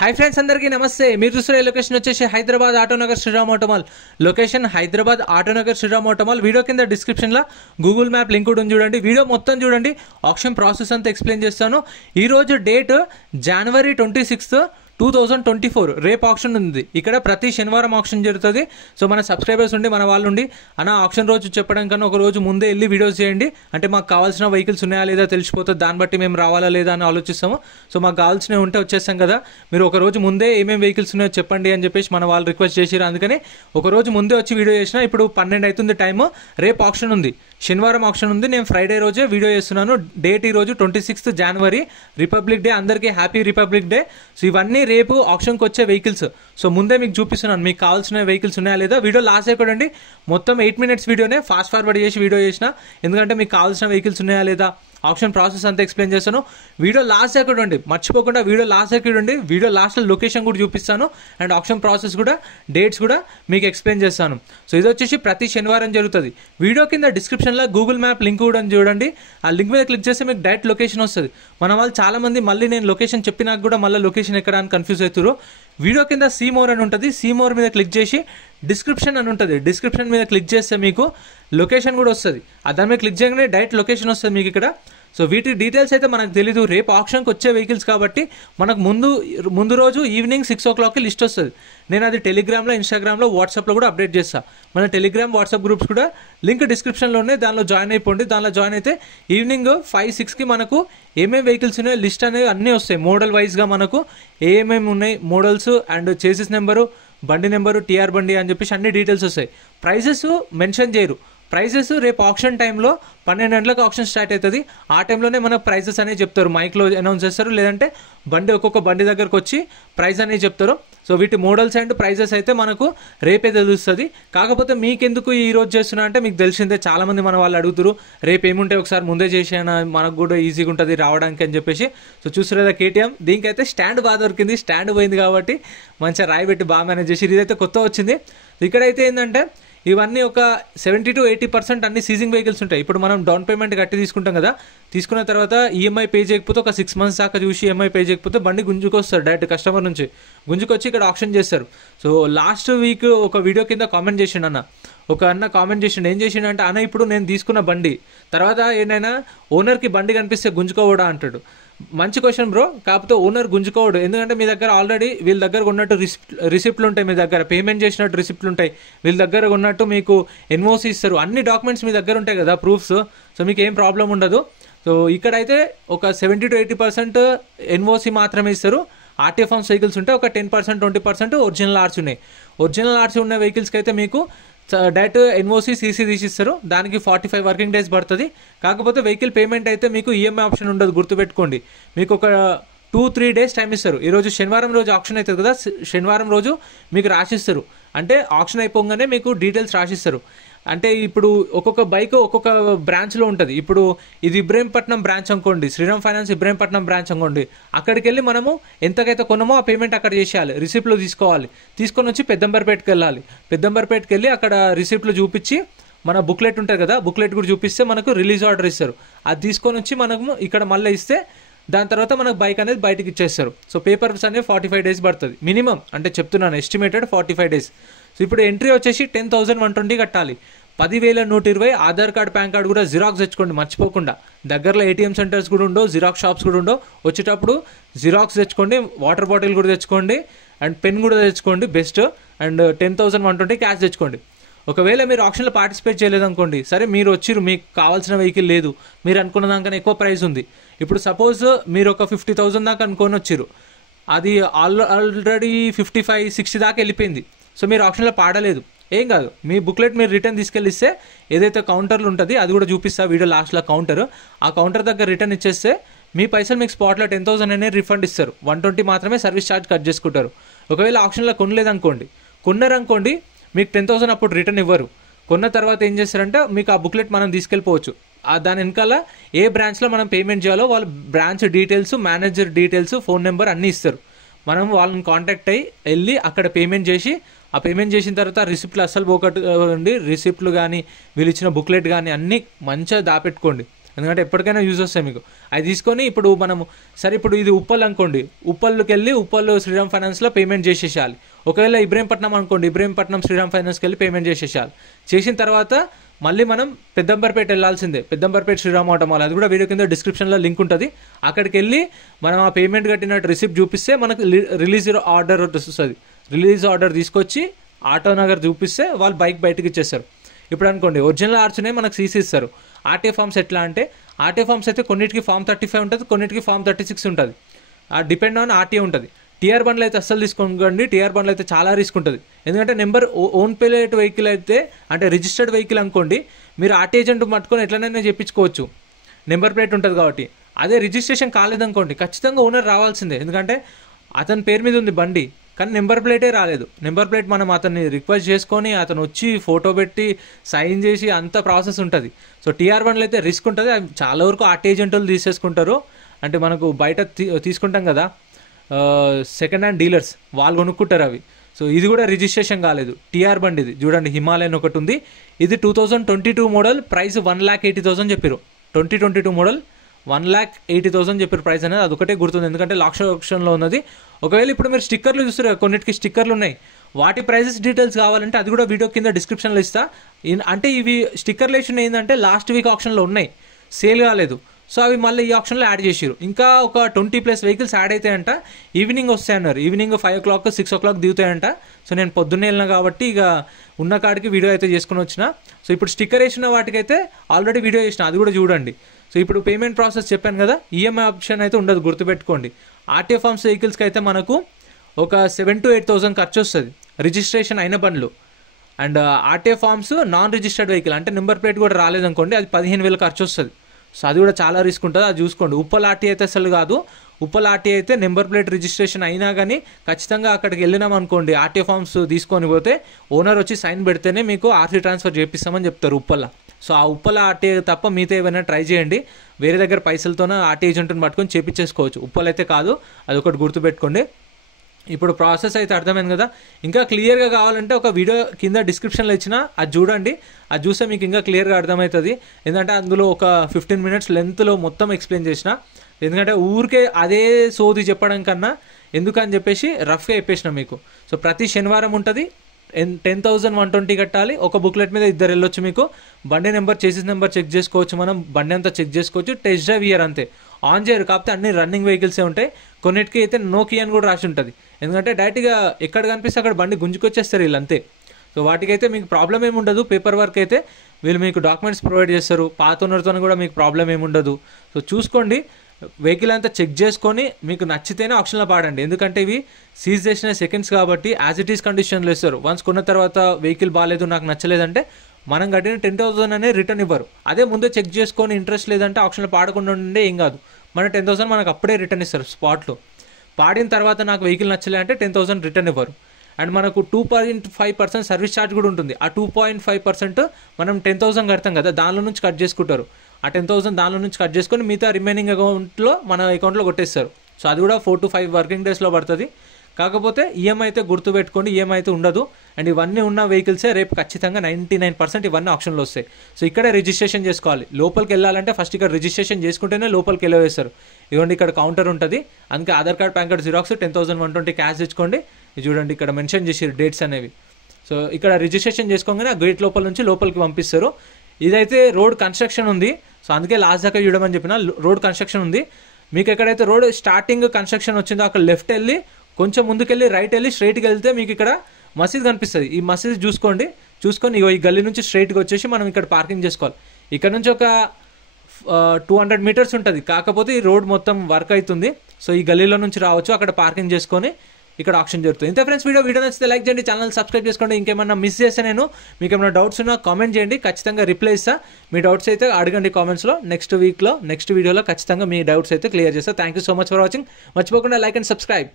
Hi friends अंदर की नमस्ते మీరు చూసే లొకేషన్ వచ్చేసి Hyderabad Autonagar Shriram Automall location Hyderabad Autonagar Shriram Automall video కింద డిస్క్రిప్షన్ లో గూగుల్ మ్యాప్ లింక్ కూడా ఉంది చూడండి వీడియో మొత్తం చూడండి ఆక్షన్ ప్రాసెస్ అంతా ఎక్స్‌ప్లెయిన్ చేస్తాను ఈ రోజు డేట్ జనవరి 26 2024 రేపు ఆక్షన్ ఉంది ఇక్కడ ప్రతి శనివారం ఆక్షన్ జరుగుతుంది సో మన సబ్స్క్రైబర్స్ ఉండి మన వాళ్ళు ఉండి అన్న ఆక్షన్ రోజు చెప్పడం కన్నా ఒక రోజు ముందే వెళ్ళి వీడియోస్ చేయండి అంటే మాకు కావాల్సిన వెహికల్స్ ఉన్నాయా లేదా తెలిసిపోతుంది దాన్ని బట్టి మేము రావాలా లేదా అని ఆలోచిస్తాము సో మాకు కావాల్సినవి ఉంటే వచ్చేస్తాం కదా మీరు ఒక రోజు ముందే ఏమేం వెహికల్స్ ఉన్నాయో చెప్పండి అని చెప్పేసి మన వాళ్ళు రిక్వెస్ట్ చేశారు అందుకని ఒక రోజు ముందే వచ్చి వీడియో చేసినా ఇప్పుడు 12 అవుతుంది టైం రేపు ఆక్షన్ ఉంది శనివారం ఆక్షన్ ఉంది నేను ఫ్రైడే రోజే వీడియో చేస్తున్నాను డేట్ ఈ రోజు 26 జనవరి రిపబ్లిక్ డే అందరికీ హ్యాపీ రిపబ్లిక్ డే సో ఇవన్నీ రేపు ఆక్షన్కి వచ్చే వెహికల్స్ సో ముందే మీకు చూపిస్తున్నాను మీకు కావాల్సిన వెహికల్స్ ఉన్నాయా లేదా వీడియో లాస్ట్ అయిపోండి మొత్తం 8 minutes వీడియోనే ఫాస్ట్ ఫార్వర్డ్ చేసి వీడియో చేసిన ఎందుకంటే మీకు కావాల్సిన వెహికల్స్ ఉన్నాయా లేదా ఆప్షన్ ప్రాసెస్ అంతా ఎక్స్‌ప్లెయిన్ చేస్తాను వీడియో లాస్ట్ దగ్గర ఉండండి మర్చిపోకుండా వీడియో లాస్ట్ దగ్గర ఉండండి వీడియో లాస్ట్లో లొకేషన్ కూడా చూపిస్తాను అండ్ ఆప్షన్ ప్రాసెస్ కూడా డేట్స్ కూడా మీకు ఎక్స్‌ప్లెయిన్ చేస్తాను సో ఇది వచ్చేసి ప్రతి శనివారం జరుగుతుంది వీడియో కింద డిస్క్రిప్షన్లో గూగుల్ మ్యాప్ లింక్ కూడా చూడండి ఆ లింక్ మీద క్లిక్ చేస్తే మీకు డైరెక్ట్ లొకేషన్ వస్తుంది మన వాళ్ళు చాలామంది మళ్ళీ నేను లొకేషన్ చెప్పినాక కూడా మళ్ళీ లొకేషన్ ఎక్కడ అని కన్ఫ్యూజ్ అవుతారు వీడియో కింద సీ మోర్ అని ఉంటుంది సీ మోర్ మీద క్లిక్ చేసి డిస్క్రిప్షన్ అని ఉంటుంది డిస్క్రిప్షన్ మీద క్లిక్ చేస్తే మీకు లొకేషన్ కూడా వస్తుంది దాని మీద క్లిక్ చేయగానే డైరెక్ట్ లొకేషన్ వస్తుంది మీకు ఇక్కడ సో వీటి డీటెయిల్స్ అయితే మనకు తెలీదు రేపు ఆప్షన్కి వచ్చే వెహికల్స్ కాబట్టి మనకు ముందు రోజు ఈవినింగ్ 6 o'clockకి లిస్ట్ వస్తుంది నేను అది టెలిగ్రామ్లో ఇన్స్టాగ్రామ్లో వాట్సాప్లో కూడా అప్డేట్ చేస్తాను మన టెలిగ్రామ్ వాట్సాప్ గ్రూప్స్ కూడా లింక్ డిస్క్రిప్షన్లో ఉన్నాయి దానిలో జాయిన్ అయిపోండి దానిలో జాయిన్ అయితే ఈవినింగ్ 5-6కి మనకు ఏమేమి వెహికల్స్ ఉన్నాయో లిస్ట్ అనేవి అన్నీ వస్తాయి మోడల్ వైజ్గా మనకు ఏమేమి ఉన్నాయి మోడల్స్ అండ్ చేసిస్ నెంబరు బండి నెంబరు టీఆర్ బండి అని చెప్పేసి అన్ని డీటెయిల్స్ వస్తాయి ప్రైజెస్ మెన్షన్ చేయరు ప్రైజెస్ రేపు ఆప్షన్ టైంలో 12 గంటలకు ఆప్షన్ స్టార్ట్ అవుతుంది ఆ టైంలోనే మనకు ప్రైజెస్ అనేవి చెప్తారు మైక్లో అనౌన్స్ చేస్తారు లేదంటే ఒక్కొక్క బండి దగ్గరకు వచ్చి ప్రైస్ అనేది చెప్తారు సో వీటి మోడల్స్ అండ్ ప్రైజెస్ అయితే మనకు రేపే తెలుస్తుంది కాకపోతే మీకెందుకు ఈ రోజు చేస్తున్నా అంటే మీకు తెలిసిందే చాలామంది మన వాళ్ళు అడుగుతారు రేపు ఏముంటాయి ఒకసారి ముందే చేసాను మనకు కూడా ఈజీగా ఉంటుంది రావడానికి అని చెప్పేసి సో చూసారు కదా కేటీఎం దీనికైతే స్టాండ్ బాగా దొరికింది స్టాండ్ పోయింది కాబట్టి మంచిగా రాయి పెట్టి బాగా మేనేజ్ చేసి ఇదైతే కొత్త వచ్చింది ఇక్కడైతే ఏంటంటే ఇవన్నీ ఒక 70 to 80% అన్ని సీజింగ్ వెహికల్స్ ఉంటాయి ఇప్పుడు మనం డౌన్ పేమెంట్ కట్టి తీసుకుంటాం కదా తీసుకున్న తర్వాత ఈఎంఐ పే చేయకపోతే ఒక 6 months దాకా చూసి ఈఎంఐ పే చేయకపోతే బండి గుంజుకొస్తారు డైరెక్ట్ కస్టమర్ నుంచి గుంజుకొచ్చి ఇక్కడ ఆప్షన్ చేస్తారు సో లాస్ట్ వీక్ ఒక వీడియో కింద కామెంట్ చేసిండు అన్న ఒక అన్న కామెంట్ చేసిండు ఏం చేసిండు అంటే అన్న ఇప్పుడు నేను తీసుకున్న బండి తర్వాత ఏంటైనా ఓనర్కి బండి కనిపిస్తే గుంజుకోవడా అంటాడు మంచి క్వశ్చన్ బ్రో కాకపోతే ఓనర్ గుంజుకోవడు ఎందుకంటే మీ దగ్గర ఆల్రెడీ వీళ్ళ దగ్గర ఉన్నట్టు రిసిప్ట్లు ఉంటాయి మీ దగ్గర పేమెంట్ చేసినట్టు రిసిప్ట్లు ఉంటాయి వీళ్ళ దగ్గర ఉన్నట్టు మీకు ఎన్ఓసి ఇస్తారు అన్ని డాక్యుమెంట్స్ మీ దగ్గర ఉంటాయి కదా ప్రూఫ్స్ సో మీకు ఏం ప్రాబ్లం ఉండదు సో ఇక్కడైతే ఒక 70 to 80% ఎన్ఓసి మాత్రమే ఇస్తారు ఆర్టీఏ ఫార్మ్స్ వెహికల్స్ ఉంటే ఒక 10% 20% ఒరిజినల్ ఆర్సీ ఉన్నాయి ఒరిజినల్ ఆర్సీ ఉన్న వెహికల్స్కి అయితే మీకు డైరెక్ట్ ఎన్ఓసి సీసీ తీసిస్తారు దానికి 45 working days పడుతుంది కాకపోతే వెహికల్ పేమెంట్ అయితే మీకు ఈఎంఐ ఆప్షన్ ఉండదు గుర్తుపెట్టుకోండి మీకు ఒక 2-3 days టైం ఇస్తారు ఈరోజు శనివారం రోజు ఆప్షన్ అవుతుంది కదా శనివారం రోజు మీకు రాసిస్తారు అంటే ఆప్షన్ అయిపోగానే మీకు డీటెయిల్స్ రాసిస్తారు అంటే ఇప్పుడు ఒక్కొక్క బైక్ ఒక్కొక్క బ్రాంచ్లో ఉంటుంది ఇప్పుడు ఇది ఇబ్రహీంపట్నం బ్రాంచ్ అనుకోండి శ్రీరామ్ ఫైనాన్స్ ఇబ్రహీంపట్నం బ్రాంచ్ అనుకోండి అక్కడికి వెళ్ళి మనము ఎంతకైతే కొన్నామో ఆ పేమెంట్ అక్కడ చేసేయాలి రిసిప్ట్లు తీసుకోవాలి తీసుకొని వచ్చి పెద్దంబర్పేటకి వెళ్ళాలి పెద్దంబర్పేటకి వెళ్ళి అక్కడ రిసిప్ట్లు చూపించి మన బుక్లెట్ ఉంటుంది కదా బుక్లెట్ కూడా చూపిస్తే మనకు రిలీజ్ ఆర్డర్ ఇస్తారు అది తీసుకొని వచ్చి మనము ఇక్కడ మళ్ళీ ఇస్తే దాని తర్వాత మనకు బైక్ అనేది బయటకి ఇచ్చేస్తారు సో పేపర్స్ అనేవి 45 days పడుతుంది మినిమం అంటే చెప్తున్నాను ఎస్టిమేటెడ్ 45 days సో ఇప్పుడు ఎంట్రీ వచ్చేసి 10,120 కట్టాలి 10,120 ఆధార్ కార్డ్ పాన్ కార్డ్ కూడా జిరాక్స్ తెచ్చుకోండి మర్చిపోకుండా దగ్గరలో ఏటీఎం సెంటర్స్ కూడా ఉండవు జిరాక్స్ షాప్స్ కూడా ఉండవు వచ్చేటప్పుడు జిరాక్స్ తెచ్చుకోండి వాటర్ బాటిల్ కూడా తెచ్చుకోండి అండ్ పెన్ కూడా తెచ్చుకోండి బెస్ట్ అండ్ 10,120 క్యాష్ తెచ్చుకోండి ఒకవేళ మీరు ఆప్షన్లో పార్టిసిపేట్ చేయలేదనుకోండి సరే మీరు వచ్చిరు మీకు కావాల్సిన వెహికల్ లేదు మీరు అనుకున్న దానికన్నా ఎక్కువ ప్రైస్ ఉంది ఇప్పుడు సపోజ్ మీరు ఒక 50,000 దాకా అనుకొని వచ్చిరు అది ఆల్రెడీ 55-60 దాకా వెళ్ళిపోయింది సో మీరు ఆప్షన్లో పాడలేదు ఏం కాదు మీ బుక్లెట్ మీరు రిటర్న్ తీసుకెళ్ళిస్తే ఏదైతే కౌంటర్లు ఉంటుంది అది కూడా చూపిస్తా వీడియో లాస్ట్లో కౌంటర్ ఆ కౌంటర్ దగ్గర రిటర్న్ ఇచ్చేస్తే మీ పైసలు మీకు స్పాట్లో 10,000 అనేది రిఫండ్ ఇస్తారు 120 మాత్రమే సర్వీస్ ఛార్జ్ కట్ చేసుకుంటారు ఒకవేళ ఆప్షన్లో కొనలేదనుకోండి కొన్నారనుకోండి మీకు 10,000 అప్పుడు రిటర్న్ ఇవ్వరు కొన్న తర్వాత ఏం చేస్తారంటే మీకు ఆ బుక్లెట్ మనం తీసుకెళ్ళిపోవచ్చు దాని వెనకాల ఏ బ్రాంచ్లో మనం పేమెంట్ చేయాలో వాళ్ళ branch details manager details phone number అన్నీ ఇస్తారు మనం వాళ్ళని కాంటాక్ట్ అయ్యి వెళ్ళి అక్కడ పేమెంట్ చేసి ఆ పేమెంట్ చేసిన తర్వాత రిసిప్ట్లు అస్సలు పోగొట్టుకోండి రిసిప్ట్లు కానీ వీళ్ళు ఇచ్చిన బుక్లెట్ కానీ అన్నీ మంచిగా దాపెట్టుకోండి ఎందుకంటే ఎప్పటికైనా యూజ్ వస్తాయి మీకు. అది తీసుకొని ఇప్పుడు మనము సరే ఇప్పుడు ఇది ఉప్పల్ అనుకోండి, ఉప్పల్కి వెళ్ళి ఉప్పల్ శ్రీరామ్ ఫైనాన్స్లో పేమెంట్ చేసేసేయాలి. ఒకవేళ ఇబ్రహీంపట్నం అనుకోండి, ఇబ్రహీంపట్నం శ్రీరామ్ ఫైనాన్స్కి వెళ్ళి పేమెంట్ చేసేసేయాలి. చేసిన తర్వాత మళ్ళీ మనం పెద్దంబర్పేట వెళ్ళాల్సిందే, పెద్దంబర్పేట శ్రీరామ్ ఆటో మాల్, అది కూడా వీడియో కింద డిస్క్రిప్షన్లో లింక్ ఉంటుంది. అక్కడికి వెళ్ళి మనం ఆ పేమెంట్ కట్టినట్టు రిసిప్ట్ చూపిస్తే మనకు రిలీజ్ ఆర్డర్ వస్తుంది. రిలీజ్ ఆర్డర్ తీసుకొచ్చి ఆటో నగర్ చూపిస్తే వాళ్ళు బైక్ బయటకు ఇచ్చేస్తారు. ఇప్పుడు అనుకోండి ఒరిజినల్ ఆర్ట్స్నే మనకు సీసీ ఇస్తారు. ఆర్టీఏ ఫామ్స్ ఎట్లా అంటే ఆర్టీఏ ఫామ్స్ అయితే కొన్నిటికి ఫామ్ 35 ఉంటుంది, కొన్నిటికి ఫామ్ 36 ఉంటుంది. డిపెండ్ ఆన్ ఆర్టీఏ ఉంటుంది. టీఆర్ బండ్లు అయితే అస్సలు తీసుకోండి, టీఆర్ బండ్లు అయితే చాలా రిస్క్ ఉంటుంది. ఎందుకంటే నెంబర్ ఓన్ ప్లేట్ వెహికల్ అయితే అంటే రిజిస్టర్డ్ వెహికల్ అనుకోండి, మీరు ఆర్టీ ఏజెంట్ పట్టుకొని ఎట్లనైనా చెప్పించుకోవచ్చు, నెంబర్ ప్లేట్ ఉంటుంది కాబట్టి. అదే రిజిస్ట్రేషన్ కాలేదనుకోండి ఖచ్చితంగా ఓనర్ రావాల్సిందే, ఎందుకంటే అతని పేరు మీద ఉంది బండి కానీ నెంబర్ ప్లేటే రాలేదు. నెంబర్ ప్లేట్ మనం అతన్ని రిక్వెస్ట్ చేసుకొని అతను వచ్చి ఫోటో పెట్టి సైన్ చేసి అంత ప్రాసెస్ ఉంటుంది. సో టీఆర్ బండ్లు అయితే రిస్క్ ఉంటుంది. అవి చాలా వరకు ఆర్టీ ఏజెంట్లు తీసేసుకుంటారు. అంటే మనకు బయట తీసుకుంటాం కదా సెకండ్ హ్యాండ్ డీలర్స్, వాళ్ళు కొనుక్కుంటారు అవి. సో ఇది కూడా రిజిస్ట్రేషన్ కాలేదు, టీఆర్ బండి ఇది చూడండి, హిమాలయన్ ఒకటి ఉంది. ఇది 2022 మోడల్, ప్రైస్ 1,80,000 చెప్పారు. 2022 మోడల్ 1,80,000 చెప్పారు ప్రైస్ అనేది. అదొకటే గుర్తుంది ఎందుకంటే ఆప్షన్లో ఉన్నది. ఒకవేళ ఇప్పుడు మీరు స్టిక్కర్లు చూస్తారు, కొన్నిటికి స్టిక్కర్లు ఉన్నాయి, వాటి ప్రైజెస్ డీటెయిల్స్ కావాలంటే అది కూడా వీడియో కింద డిస్క్రిప్షన్లో ఇస్తా. అంటే ఇవి స్టిక్కర్లు వేసిన ఏంటంటే లాస్ట్ వీక్ ఆప్షన్లో ఉన్నాయి, సేల్ కాలేదు. సో అవి మళ్ళీ ఈ ఆప్షన్లో యాడ్ చేసారు. ఇంకా ఒక 20+ వెహికల్స్ యాడ్ అవుతాయంట. ఈవినింగ్ వస్తాయన్నారు, ఈవినింగ్ 5 o'clock 6 o'clock దిగుతాయంట. సో నేను పొద్దున్నే వెళ్ళిన కాబట్టి ఇక ఉన్న కాడికి వీడియో అయితే చేసుకుని వచ్చిన. సో ఇప్పుడు స్టిక్కర్ వేసిన వాటికైతే ఆల్రెడీ వీడియో చేసిన, అది కూడా చూడండి. సో ఇప్పుడు పేమెంట్ ప్రాసెస్ చెప్పాను కదా, ఈఎంఐ ఆప్షన్ అయితే ఉండదు, గుర్తుపెట్టుకోండి. ఆర్టీఏ ఫార్మ్స్ వెహికల్స్కి అయితే మనకు ఒక 7,000 to 8,000 ఖర్చు వస్తుంది రిజిస్ట్రేషన్ అయిన బండ్లు. And RTA forms non registered vehicle అంటే నెంబర్ ప్లేట్ కూడా రాలేదనుకోండి, అది 15,000 ఖర్చు వస్తుంది. సో అది కూడా చాలా రిస్క్ ఉంటుంది, అది చూసుకోండి. ఉప్పల్ ఆర్టీఏ అయితే అసలు కాదు. ఉప్పల్ ఆర్టీఏ అయితే నెంబర్ ప్లేట్ రిజిస్ట్రేషన్ అయినా కానీ ఖచ్చితంగా అక్కడికి వెళ్ళినాం అనుకోండి, ఆర్టీఏ ఫార్మ్స్ తీసుకొని పోతే ఓనర్ వచ్చి సైన్ పెడితేనే మీకు ఆర్సీ ట్రాన్స్ఫర్ చేపిస్తామని చెప్తారు ఉప్పల్ల. సో ఆ ఉప్పల ఆర్టీఏ తప్ప మిగతా ఏమైనా ట్రై చేయండి, వేరే దగ్గర పైసలతోనే ఆర్టీఏ ఏజెంట్ని పట్టుకొని చేపించేసుకోవచ్చు. ఉప్పల్ అయితే కాదు, అదొకటి గుర్తుపెట్టుకోండి. ఇప్పుడు ప్రాసెస్ అయితే అర్థమైంది కదా. ఇంకా క్లియర్గా కావాలంటే ఒక వీడియో కింద డిస్క్రిప్షన్లో ఇచ్చిన, అది చూడండి. అది చూస్తే మీకు ఇంకా క్లియర్గా అర్థమవుతుంది. ఎందుకంటే అందులో ఒక 15 minutes లెంత్లో మొత్తం ఎక్స్ప్లెయిన్ చేసిన. ఎందుకంటే ఊరికే అదే సోది చెప్పడం కన్నా ఎందుకని చెప్పేసి రఫ్గా చెప్పేసిన మీకు. సో ప్రతి శనివారం ఉంటుంది, 10,120 కట్టాలి. ఒక బుక్లెట్ మీద 2 వెళ్ళొచ్చు. మీకు బండి నెంబర్ చేసిన నెంబర్ చెక్ చేసుకోవచ్చు, మనం బండి అంతా చెక్ చేసుకోవచ్చు. టెస్ట్ డ్రైవ్ ఇయర్ అంతే, ఆన్ చేయరు. కాకపోతే అన్ని రన్నింగ్ వెహికల్సే ఉంటాయి. కొన్నిటికి అయితే నో కీ అని కూడా రాసి ఉంటుంది, ఎందుకంటే డైరెక్ట్గా ఎక్కడ కనిపిస్తే అక్కడ బండి గుంజుకొచ్చేస్తారు వీళ్ళు అంతే. సో వాటికైతే మీకు ప్రాబ్లం ఏమి ఉండదు. పేపర్ వర్క్ అయితే వీళ్ళు మీకు డాక్యుమెంట్స్ ప్రొవైడ్ చేస్తారు. పాత ఓనర్తో కూడా మీకు ప్రాబ్లం ఏమి ఉండదు. సో చూసుకోండి, వెహికల్ అంతా చెక్ చేసుకొని మీకు నచ్చితేనే ఆప్షన్లో పాడండి. ఎందుకంటే ఇవి సీజ్ చేసిన సెకండ్స్ కాబట్టి యాజ్ ఇట్ ఈస్ కండిషన్లో ఇస్తారు. వన్స్ కొన్న తర్వాత వెహికల్ బాగాలేదు, నాకు నచ్చలేదంటే మనం కట్టిన 10,000 అనేది రిటర్న్ ఇవ్వరు. అదే ముందే చెక్ చేసుకొని ఇంట్రెస్ట్ లేదంటే ఆప్షన్లో పాడకుండా ఉండే ఏం కాదు, మన 10,000 మనకు అప్పుడే రిటర్న్ ఇస్తారు స్పాట్లో. పాడిన తర్వాత నాకు వెహికల్ నచ్చలే అంటే 10,000 రిటర్న్ ఇవ్వరు. అండ్ మనకు 2.5% సర్వీస్ ఛార్జ్ కూడా ఉంటుంది. ఆ 2.5% మనం 10,000 కడతాం కదా, దానిలో నుంచి కట్ చేసుకుంటారు. ఆ 10,000 దానిలో నుంచి కట్ చేసుకొని మిగతా రిమైనింగ్ అకౌంట్లో మన అకౌంట్లో కొట్టేస్తారు. సో అది కూడా 4 to 5 వర్కింగ్ డేస్లో పడుతుంది. కాకపోతే ఈఎంఐ అయితే గుర్తుపెట్టుకోండి, ఈఎంఐ అయితే ఉండదు. అండ్ ఇవన్నీ ఉన్న వెహికల్సే రేపు ఖచ్చితంగా 99% ఇవన్నీ ఆప్షన్లో వస్తాయి. సో ఇక్కడే రిజిస్ట్రేషన్ చేసుకోవాలి. లోపలికి వెళ్ళాలంటే ఫస్ట్ ఇక్కడ రిజిస్ట్రేషన్ చేసుకుంటేనే లోపలికి వెళ్ళవేస్తారు. ఇదిగోండి ఇక్కడ కౌంటర్ ఉంటుంది, అందుకే Aadhaar card, pan card xerox, 10,120 cash తెచ్చుకోండి. ఇది చూడండి ఇక్కడ మెన్షన్ చేసారు డేట్స్ అనేవి. సో ఇక్కడ రిజిస్ట్రేషన్ చేసుకోగానే ఆ గేట్ లోపల నుంచి లోపలికి పంపిస్తారు. ఇదైతే రోడ్ కన్స్ట్రక్షన్ ఉంది, సో అందుకే లాస్ట్ దాకా చూడమని చెప్పిన. రోడ్ కన్స్ట్రక్షన్ ఉంది. మీకు ఎక్కడైతే రోడ్ స్టార్టింగ్ కన్స్ట్రక్షన్ వచ్చిందో అక్కడ లెఫ్ట్ వెళ్ళి కొంచెం ముందుకెళ్ళి రైట్ వెళ్ళి స్ట్రైట్కి వెళ్తే మీకు ఇక్కడ మసీద్ కనిపిస్తుంది. ఈ మసీద్ చూసుకొని ఈ గల్లీ నుంచి స్ట్రైట్గా వచ్చేసి మనం ఇక్కడ పార్కింగ్ చేసుకోవాలి. ఇక్కడ నుంచి ఒక 200 meters ఉంటుంది. కాకపోతే ఈ రోడ్ మొత్తం వర్క్ అవుతుంది. సో ఈ గల్లీలో నుంచి రావచ్చు, అక్కడ పార్కింగ్ చేసుకొని ఇక్కడ ఆప్షన్ జరుగుతుంది. ఇంత ఫ్రెండ్స్, వీడియో నచ్చితే లైక్ చేయండి, ఛానల్ సబ్స్క్రైబ్ చేసుకోండి. ఇంకేమన్నా మిస్ చేస్తే నేను మీకు ఏమైనా డౌట్స్ ఉన్నా కామెంట్ చేయండి, ఖచ్చితంగా రిప్లై ఇస్తా. మీ డౌట్స్ అయితే అడగండి కామెంట్స్లో. నెక్స్ట్ వీడియోలో ఖచ్చితంగా మీ డౌట్స్ అయితే క్లియర్ చేస్తా. Thank you so much for watching. మర్చిపోకుండా లైక్ అండ్ సబ్స్క్రైబ్.